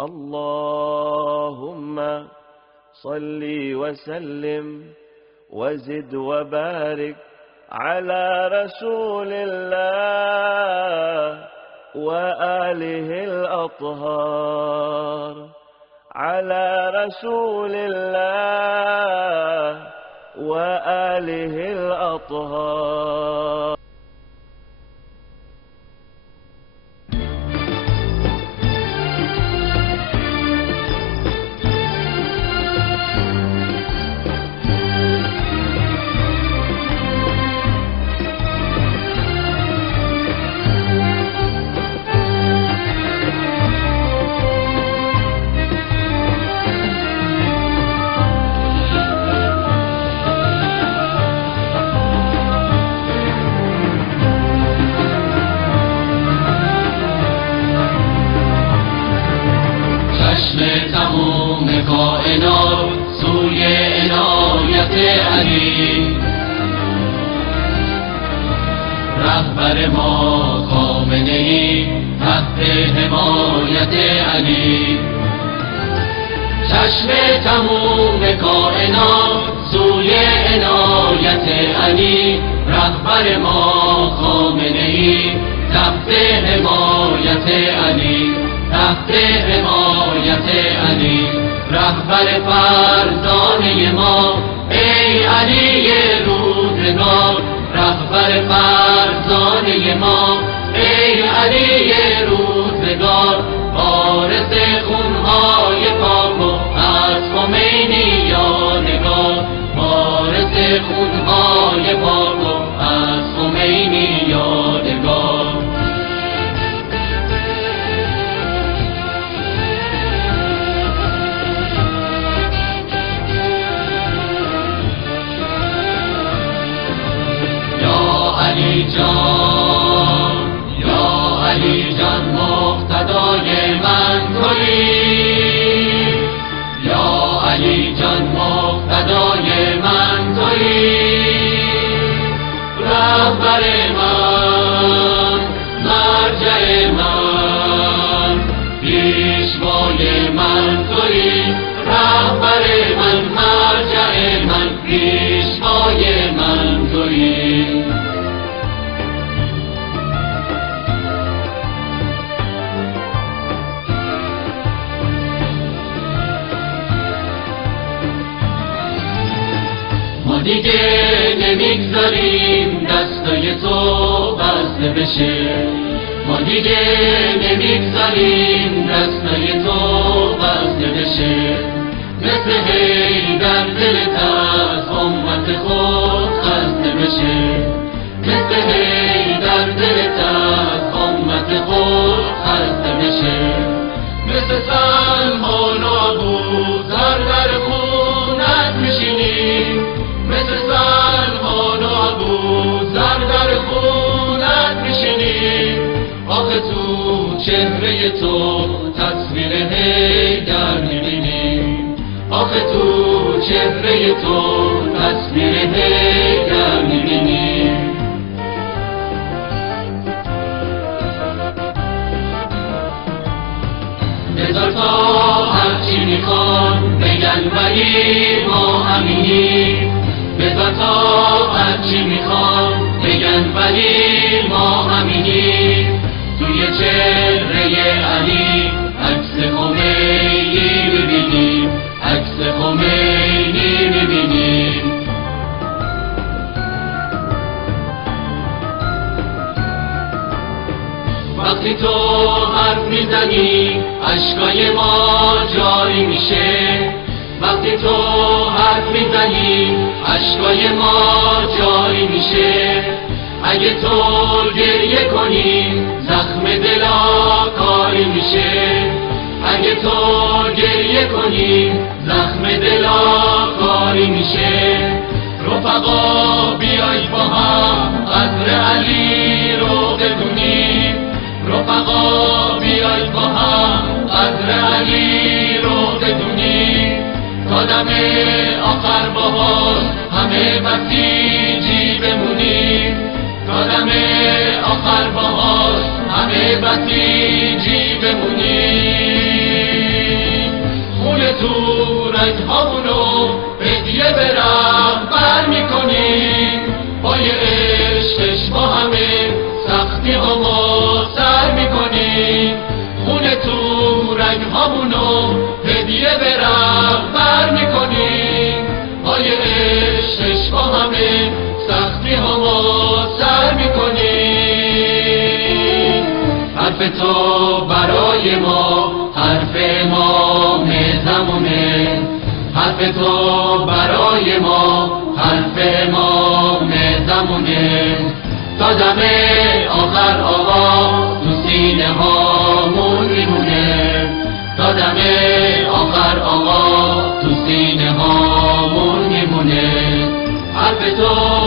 اللهم صل وسلم وزد وبارك على رسول الله وآله الأطهار، على رسول الله وآله الأطهار. تموم کائنات سوی عنایت علی، رهبر ما خامنه‌ای تحت حمایت علی. چشم تموم کائنات سوی عنایت علی، رهبر ما خامنه‌ای تحت حمایت علی، تحت حمایت علی. رهبر فرزانه ما ای علی روزگار، رهبر فرزانه ما ای علی روزگار. وارث خونهای پاک و از خمینی یادگار، وارث خونهای پاک و از خمینی یادگار. علی جان، یا علی جان مقتدای من تویی، یا علی جان مقتدای من تویی. رهبر من، مرجع من، پیشوای من تویی. رهبر من، مرجع من، پیشوای من تویی. ما دیگه نمیگذاریم دستای تو بسته بشه، ما دیگه نمیگذاریم دستای تو بسته بشه. مثل حیدر دلت از امت خود خسته بشه، مثل حیدر دلت از امت خود خسته بشه. مثل سلمان و ابوذر در خونت میشینیم، مثل سلمان و ابوذر در خونت میشینیم. آخه تو چهره تو تصویر حیدر میبینیم، آخه تو چهره تو تصویر حیدر میبینیم. بذار تا هرچی میخوان بگن ولی ما همینی، بذار تا هرچی میخوان بگن ولی ما همینی. توی چهره علی عکس خمینی میبینیم، عکس خمینی میبینیم. وقتی تو حرف میزنی اشکای ما جاری میشه، وقتی تو حرف میزنی اشکای ما جاری میشه. اگه تو گریه کنی زخم دلا کاری میشه، اگه تو گریه کنی زخم دلا کاری میشه. رفقا بیایید با هم قدر علی رو بدونیم، رفقا بیایید با هم قدر علی رو بدونیم. تا دم آخر باهاش همه بسیجی بمونیم، تا دم آخر باهاش همه بسیجی بمونیم. تو برای ما حرف امام زمونه، حرف تو برای ما حرف امام زمونه. تا دم آخر آقا تو سینه هامون میمونه، تا دم آخر آقا تو سینه هامون میمونه. حرف تو